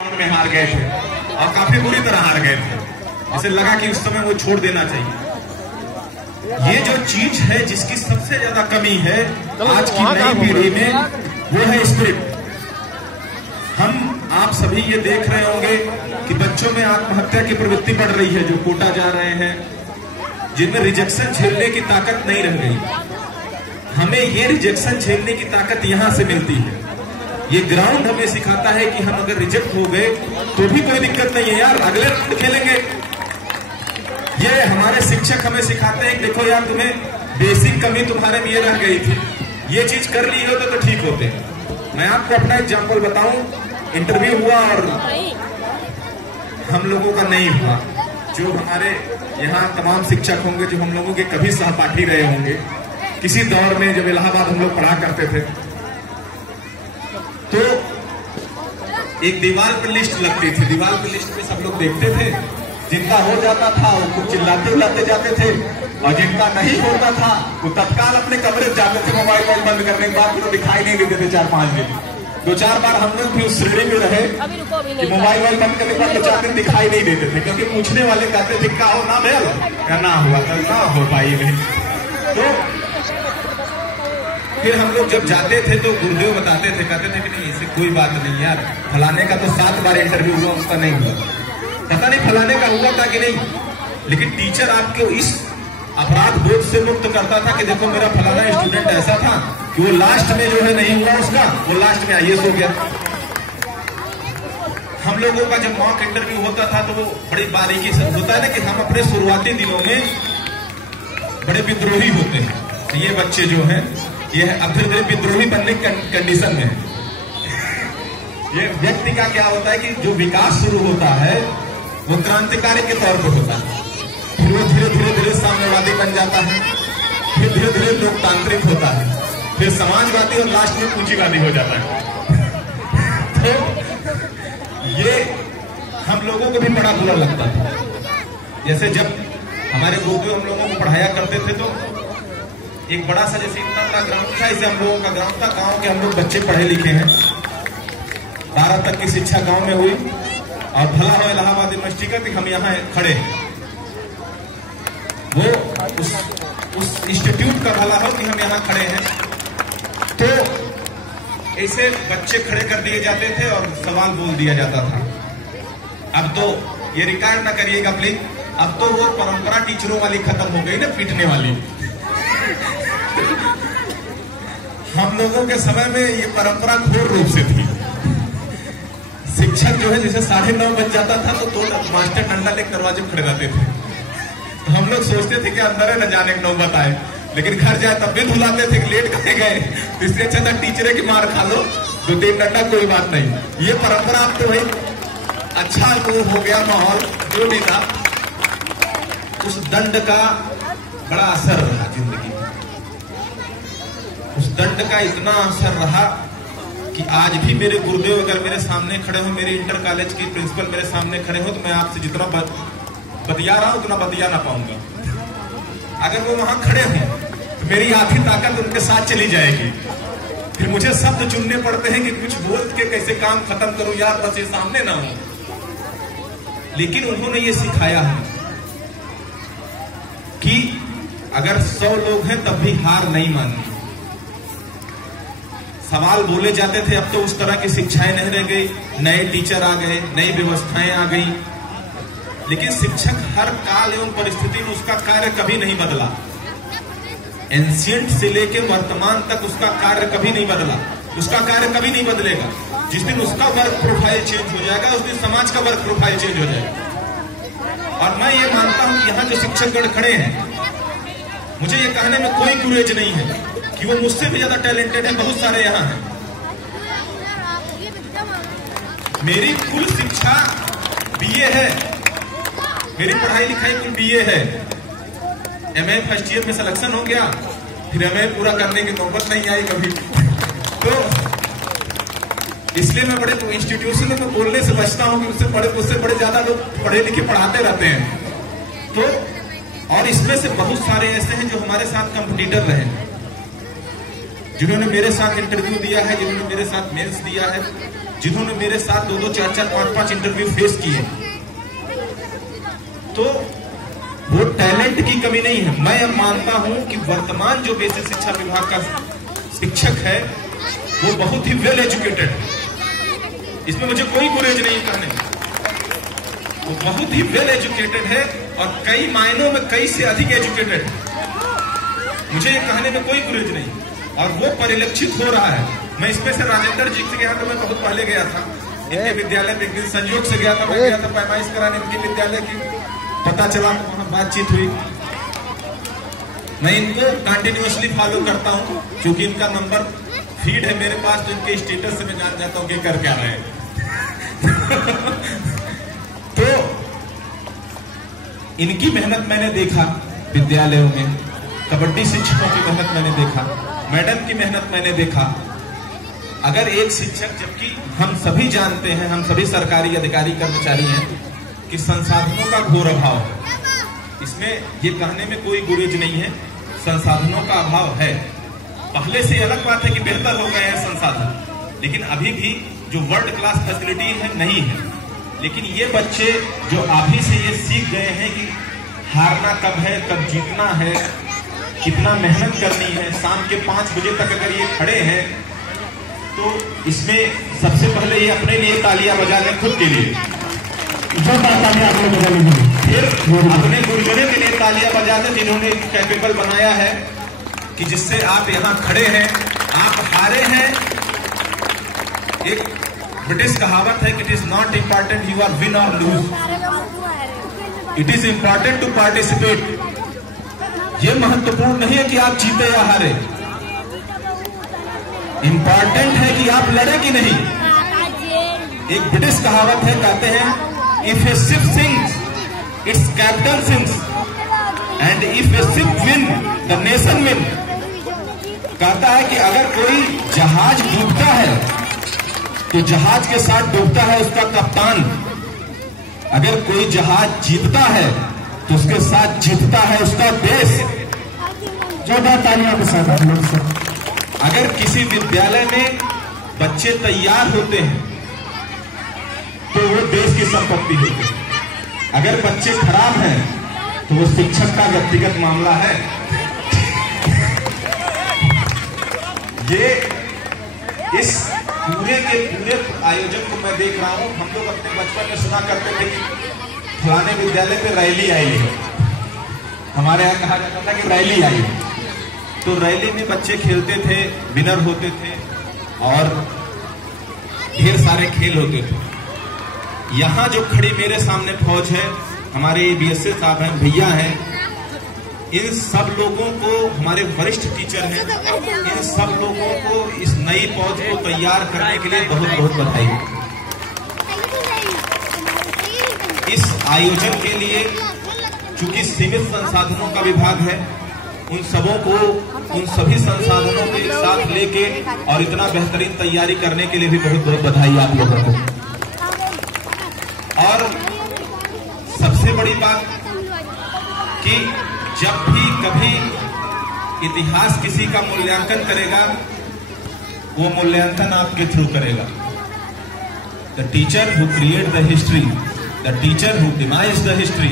में हार गए थे और काफी बुरी तरह हार गए थे। ऐसे लगा कि उस समय वो छोड़ देना चाहिए। ये जो चीज है जिसकी सबसे ज्यादा कमी है आज की नई पीढ़ी में, वो है स्पिरिट। हम आप सभी ये देख रहे होंगे कि बच्चों में आत्महत्या की प्रवृत्ति बढ़ रही है, जो कोटा जा रहे हैं, जिनमें रिजेक्शन झेलने की ताकत नहीं रह गई। हमें ये रिजेक्शन झेलने की ताकत यहाँ से मिलती है। ये ग्राउंड हमें सिखाता है कि हम अगर रिजेक्ट हो गए तो भी कोई दिक्कत नहीं है यार, अगले राउंड खेलेंगे। ये हमारे शिक्षक हमें सिखाते हैं, देखो यार तुम्हें बेसिक कमी तुम्हारे में ये रह गई थी, ये चीज कर ली होते तो ठीक होते। मैं आपको अपना एग्जाम्पल बताऊं, इंटरव्यू हुआ और हम लोगों का नहीं हुआ। जो हमारे यहाँ तमाम शिक्षक होंगे, जो हम लोगों के कभी सहपाठी रहे होंगे, किसी दौर में जब इलाहाबाद हम लोग पढ़ा करते थे तो एक दीवार पर लिस्ट लगती थी। दीवार पर लिस्ट पे सब लोग देखते थे, जिनका हो जाता था वो कुछ चिल्लाते उल्लाते जाते थे, और जिनका नहीं होता था वो तत्काल अपने कमरे जाते थे। मोबाइल बंद करने के बाद तो दिखाई नहीं देते थे 4-5 दिन। 2-4 बार हम लोग भी उस श्रेणी में रहे कि मोबाइल बंद करने के बाद 2-4 दिन दिखाई नहीं देते थे, क्योंकि पूछने वाले कहते थे क्या हो ना भेल या ना हुआ कल ना हो पाई नहीं। तो फिर हम लोग जब जाते थे तो गुरुदेव बताते थे, कहते थे कि नहीं इससे कोई बात नहीं यार, फलाने का तो 7 बार इंटरव्यू हुआ उसका नहीं हुआ, पता नहीं फलाने का हुआ था कि नहीं। लेकिन टीचर आपको इस अपराध बोध से मुक्त करता था कि देखो मेरा फलाना स्टूडेंट ऐसा था कि वो लास्ट में जो है नहीं हुआ उसका, वो लास्ट में आईएएस हो गया। हम लोगों का जब मॉक इंटरव्यू होता था तो वो बड़ी बारीकी से होता है ना कि हम अपने शुरुआती दिनों में बड़े विद्रोही होते हैं। ये बच्चे जो हैं ये अब धीरे धीरे विद्रोही बनने की कंडीशन में है। ये व्यक्ति का क्या होता है कि जो विकास शुरू होता है वो क्रांतिकारी के तौर पर होता है, फिर वो धीरे धीरे धीरे साम्यवादी बन जाता है, फिर धीरे धीरे लोकतांत्रिक होता है, फिर समाजवादी और लास्ट में पूंजीवादी हो जाता है। तो ये हम लोगों को भी बड़ा बुरा लगता था। जैसे जब हमारे गुरुदेव हम लोगों को पढ़ाया करते थे तो एक बड़ा सा जैसे इतना बड़ा ग्राउंड था, इसे हम लोगों का ग्राउंड था। गांव के हम लोग बच्चे पढ़े लिखे हैं, 12 तक की शिक्षा गांव में हुई, और भला हो इलाहाबाद यूनिवर्सिटी का कि हम यहाँ खड़े हैं। वो उस इंस्टीट्यूट का भला हो कि हम यहाँ खड़े हैं। तो ऐसे बच्चे खड़े कर दिए जाते थे और सवाल बोल दिया जाता था। अब तो ये रिकॉर्ड ना करिएगा प्लीज, अब तो वो परंपरा टीचरों वाली खत्म हो गई ना, पीटने वाली। हम लोगों के समय में ये परंपरा घोर रूप से थी। शिक्षक जो है जैसे 9:30 बज जाता था तो मास्टर डंडा लेकर दरवाजे पर खड़े रहते थे। तो हम लोग सोचते थे कि अंदर है न जाने की नौबत आए, लेकिन घर जाए तब भी धुलाते थे कि लेट कहे गए, तो इससे अच्छा था टीचरे की मार खा लो, 2-3 डंडा कोई बात नहीं। ये परंपरा अब तो भाई अच्छा वो हो गया माहौल, जो भी था उस दंड का बड़ा असर रहा जिंदगी में। उस दंड का इतना असर रहा कि आज भी मेरे गुरुदेव अगर मेरे सामने खड़े हो, मेरे इंटर कॉलेज की प्रिंसिपल मेरे सामने खड़े हो, तो मैं आपसे जितना बतिया रहा हूं उतना बतिया ना पाऊंगा। अगर वो वहां खड़े हैं तो मेरी आधी ताकत उनके साथ चली जाएगी। फिर मुझे शब्द चुनने पड़ते हैं कि कुछ बोल के कैसे काम खत्म करूं यार, बस ये सामने ना हो। लेकिन उन्होंने ये सिखाया है कि अगर 100 लोग हैं तब भी हार नहीं माननी। सवाल बोले जाते थे, अब तो उस तरह की शिक्षाएं नहीं रह गई, नए टीचर आ गए, नई व्यवस्थाएं आ गई, लेकिन शिक्षक हर काल एवं परिस्थिति में उसका कार्य कभी नहीं बदला। एंशिएंट से लेकर वर्तमान तक उसका कार्य कभी नहीं बदला, उसका कार्य कभी नहीं बदलेगा। जिस दिन उसका वर्क प्रोफाइल चेंज हो जाएगा उस दिन समाज का वर्क प्रोफाइल चेंज हो जाएगा। और मैं ये मानता हूं कि यहाँ जो शिक्षकगण खड़े हैं, मुझे ये कहने में कोई गुरेज नहीं है कि वो मुझसे भी ज्यादा टैलेंटेड है, बहुत सारे यहाँ हैं। मेरी कुल शिक्षा बीए है, मेरी पढ़ाई लिखाई कुल बीए है। एमए फर्स्ट ईयर में सिलेक्शन हो गया, फिर एमए पूरा करने की नौबत नहीं आई कभी। तो इसलिए मैं बड़े इंस्टीट्यूशन में बोलने से बचता हूँ कि उससे बड़े ज्यादा लोग पढ़े लिखे पढ़ाते रहते हैं। तो और इसमें से बहुत सारे ऐसे हैं जो हमारे साथ कंपटीटर रहे, जिन्होंने मेरे साथ इंटरव्यू दिया है, जिन्होंने मेरे साथ मेंस दिया है, जिन्होंने मेरे साथ 2-2, 4-4, 5-5 इंटरव्यू फेस किए। तो वो टैलेंट की कमी नहीं है। मैं अब मानता हूं कि वर्तमान जो बेसिक शिक्षा विभाग का शिक्षक है वो बहुत ही वेल एजुकेटेड है, इसमें मुझे कोई गुरेज नहीं करने। वो बहुत ही वेल एजुकेटेड है और कई मायनों में कई से अधिक एजुकेटेड है, मुझे ये कहने में कोई गुरेज नहीं। और वो परिलक्षित हो रहा है। मैं इसमें से राजेंद्र जी के यहाँ तो मैं बहुत पहले गया था, इनके विद्यालय में एक दिन संयोग से गया था, मैं गया था पैमाइश कराने इनके विद्यालय की, पता चला तो वहां बातचीत हुई। मैं इनको कंटिन्यूअसली फॉलो करता हूं क्योंकि इनका नंबर फीड है मेरे पास, तो इनके स्टेटस से मैं जान जाता हूं कि कर क्या रहे हैं। तो इनकी मेहनत मैंने देखा विद्यालयों में, कबड्डी शिक्षकों की मेहनत मैंने देखा, मैडम की मेहनत मैंने देखा। अगर एक शिक्षक, जबकि हम सभी जानते हैं, हम सभी सरकारी अधिकारी कर्मचारी हैं कि संसाधनों का घोर अभाव है, इसमें ये कहने में कोई गुरेज नहीं है, संसाधनों का अभाव है। पहले से अलग बात है कि बेहतर हो गए हैं संसाधन, लेकिन अभी भी जो वर्ल्ड क्लास फैसिलिटी है नहीं है। लेकिन ये बच्चे जो अभी से ये सीख गए हैं कि हारना कब है, कब जीतना है, कितना मेहनत करनी है, शाम के 5 बजे तक अगर ये खड़े हैं तो इसमें सबसे पहले ये अपने लिए तालियां बजा लें, खुद के लिए, फिर अपने गुरुजनों के लिए तालियां बजा दें जिन्होंने कैपेबल बनाया है कि जिससे आप यहाँ खड़े हैं, आप हारे हैं। एक ब्रिटिश कहावत है कि it is not important you are win और lose, it is important to participate. ये महत्वपूर्ण नहीं है कि आप जीते या हारे, इंपॉर्टेंट है कि आप लड़े कि नहीं। एक ब्रिटिश कहावत है, कहते हैं if A ship sinks it's captain sinks and if A ship win the nation win. कहता है कि अगर कोई जहाज डूबता है तो जहाज के साथ डूबता है उसका कप्तान, अगर कोई जहाज जीतता है तो उसके साथ जीतता है उसका देश। जोरदार तालियों के साथ आप लोग सब। अगर किसी विद्यालय में बच्चे तैयार होते हैं तो वो देश की संपत्ति होती है, अगर बच्चे खराब हैं तो वो शिक्षक का व्यक्तिगत मामला है। ये इस पूरे के पूरे आयोजन को मैं देख रहा हूं। हम लोग अपने बचपन में सुना करते थे कि फलाने विद्यालय पे रैली आई है, हमारे यहाँ कहा जाता था कि रैली आई है, तो रैली में बच्चे खेलते थे, विनर होते थे और ढेर सारे खेल होते थे। यहाँ जो खड़ी मेरे सामने फौज है, हमारे बीएसए साहब हैं, भैया हैं, इन सब लोगों को, हमारे वरिष्ठ टीचर हैं, इन सब लोगों को इस नई फौज को तैयार करने के लिए बहुत बहुत बधाई। इस आयोजन के लिए चूंकि सीमित संसाधनों का विभाग है, उन सबों को, उन सभी संसाधनों के साथ लेके और इतना बेहतरीन तैयारी करने के लिए भी बहुत बहुत बधाई आप लोगों को। और सबसे बड़ी बात कि जब भी कभी इतिहास किसी का मूल्यांकन करेगा, वो मूल्यांकन आपके थ्रू करेगा। The teacher who create the history, the teacher who demise the history